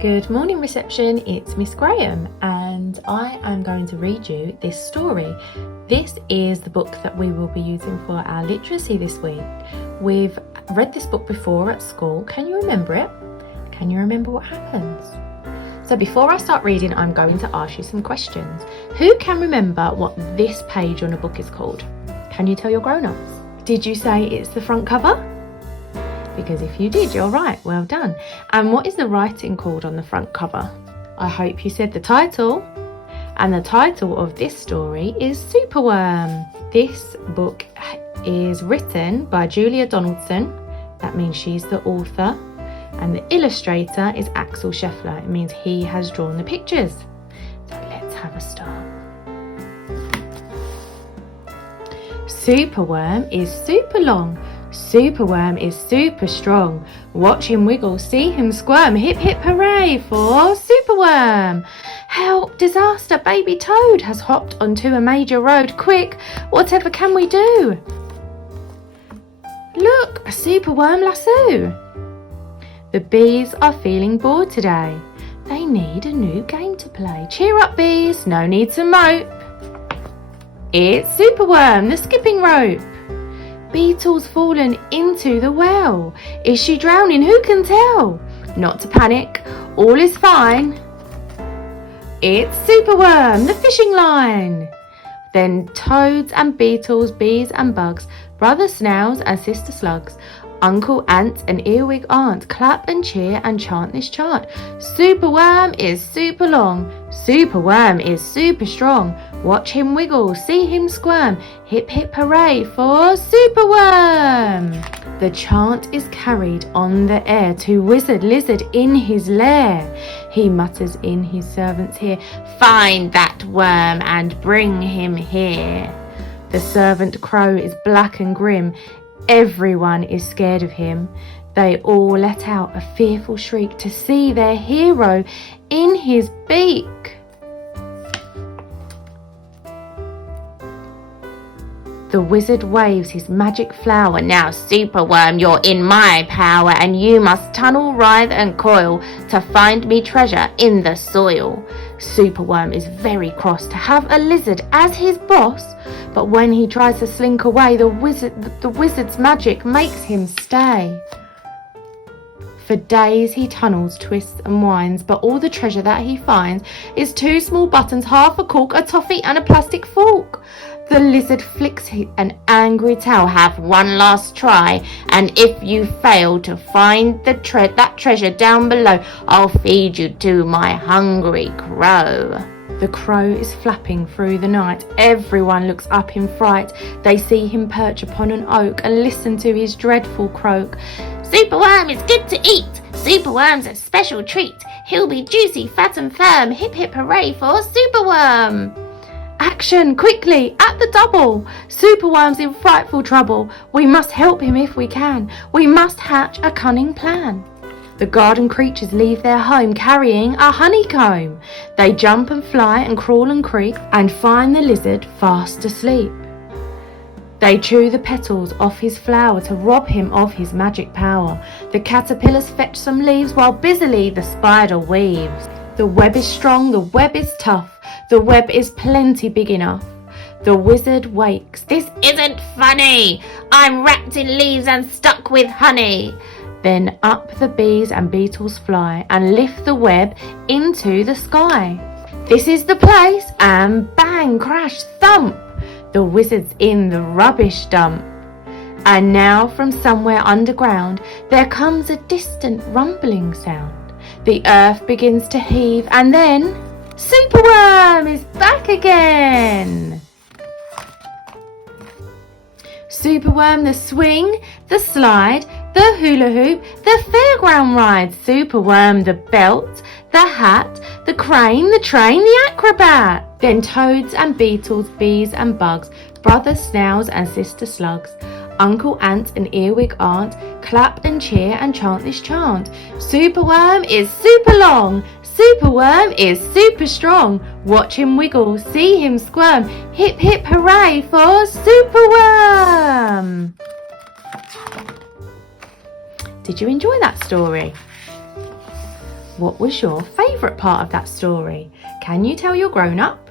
Good morning reception, it's Miss Graham and I am going to read you this story. This is the book that we will be using for our literacy this week. We've read this book before at school. Can you remember it? Can you remember what happens? So before I start reading, I'm going to ask you some questions. Who can remember what this page on a book is called? Can you tell your grown-ups? Did you say it's the front cover? Because if you did, you're right. Well done. And what is the writing called on the front cover? I hope you said the title. And the title of this story is Superworm. This book is written by Julia Donaldson. That means she's the author. And the illustrator is Axel Scheffler. It means he has drawn the pictures. So let's have a start. Superworm is super long. Superworm is super strong. Watch him wiggle, see him squirm. Hip hip hooray for Superworm. Help, disaster, baby toad has hopped onto a major road. Quick, whatever can we do? Look, a superworm lasso. The bees are feeling bored today. They need a new game to play. Cheer up bees, no need to mope. It's Superworm, the skipping rope. Beetle's fallen into the well. Is she drowning? Who can tell? Not to panic, all is fine. It's Superworm, the fishing line. Then toads and beetles, bees and bugs, brother snails and sister slugs, uncle ant and earwig aunt, clap and cheer and chant this chant. Superworm is super long. Superworm is super strong. Watch him wiggle, see him squirm. Hip hip hooray for Superworm. The chant is carried on the air to Wizard Lizard in his lair. He mutters in his servant's ear, find that worm and bring him here. The servant crow is black and grim. Everyone is scared of him. They all let out a fearful shriek to see their hero in his beak. The wizard waves his magic flower. Now, Superworm, you're in my power, and you must tunnel, writhe, and coil to find me treasure in the soil. Superworm is very cross to have a lizard as his boss, but when he tries to slink away, the wizard's magic makes him stay. For days he tunnels, twists and winds, but all the treasure that he finds is 2 small buttons, half a cork, a toffee and a plastic fork. The lizard flicks an angry tail. Have one last try, and if you fail to find that treasure down below, I'll feed you to my hungry crow. The crow is flapping through the night. Everyone looks up in fright. They see him perch upon an oak and listen to his dreadful croak. Superworm is good to eat. Superworm's a special treat. He'll be juicy, fat and firm. Hip hip hooray for Superworm. Action, quickly, at the double. Superworm's in frightful trouble. We must help him if we can. We must hatch a cunning plan. The garden creatures leave their home carrying a honeycomb. They jump and fly and crawl and creep and find the lizard fast asleep. They chew the petals off his flower to rob him of his magic power. The caterpillars fetch some leaves while busily the spider weaves. The web is strong, the web is tough. The web is plenty big enough. The wizard wakes. This isn't funny. I'm wrapped in leaves and stuck with honey. Then up the bees and beetles fly and lift the web into the sky. This is the place, and bang, crash, thump. The wizard's in the rubbish dump. And now from somewhere underground there comes a distant rumbling sound. The earth begins to heave, and then Superworm is back again. Superworm, the swing, the slide, the hula hoop, the fairground ride. Superworm, the belt, the hat, the crane, the train, the acrobat. Then toads and beetles, bees and bugs, brother snails and sister slugs, uncle ant and earwig aunt, clap and cheer and chant this chant. Superworm is super long. Superworm is super strong. Watch him wiggle, see him squirm. Hip hip hooray for Superworm. Did you enjoy that story? What was your favourite part of that story? Can you tell your grown-up?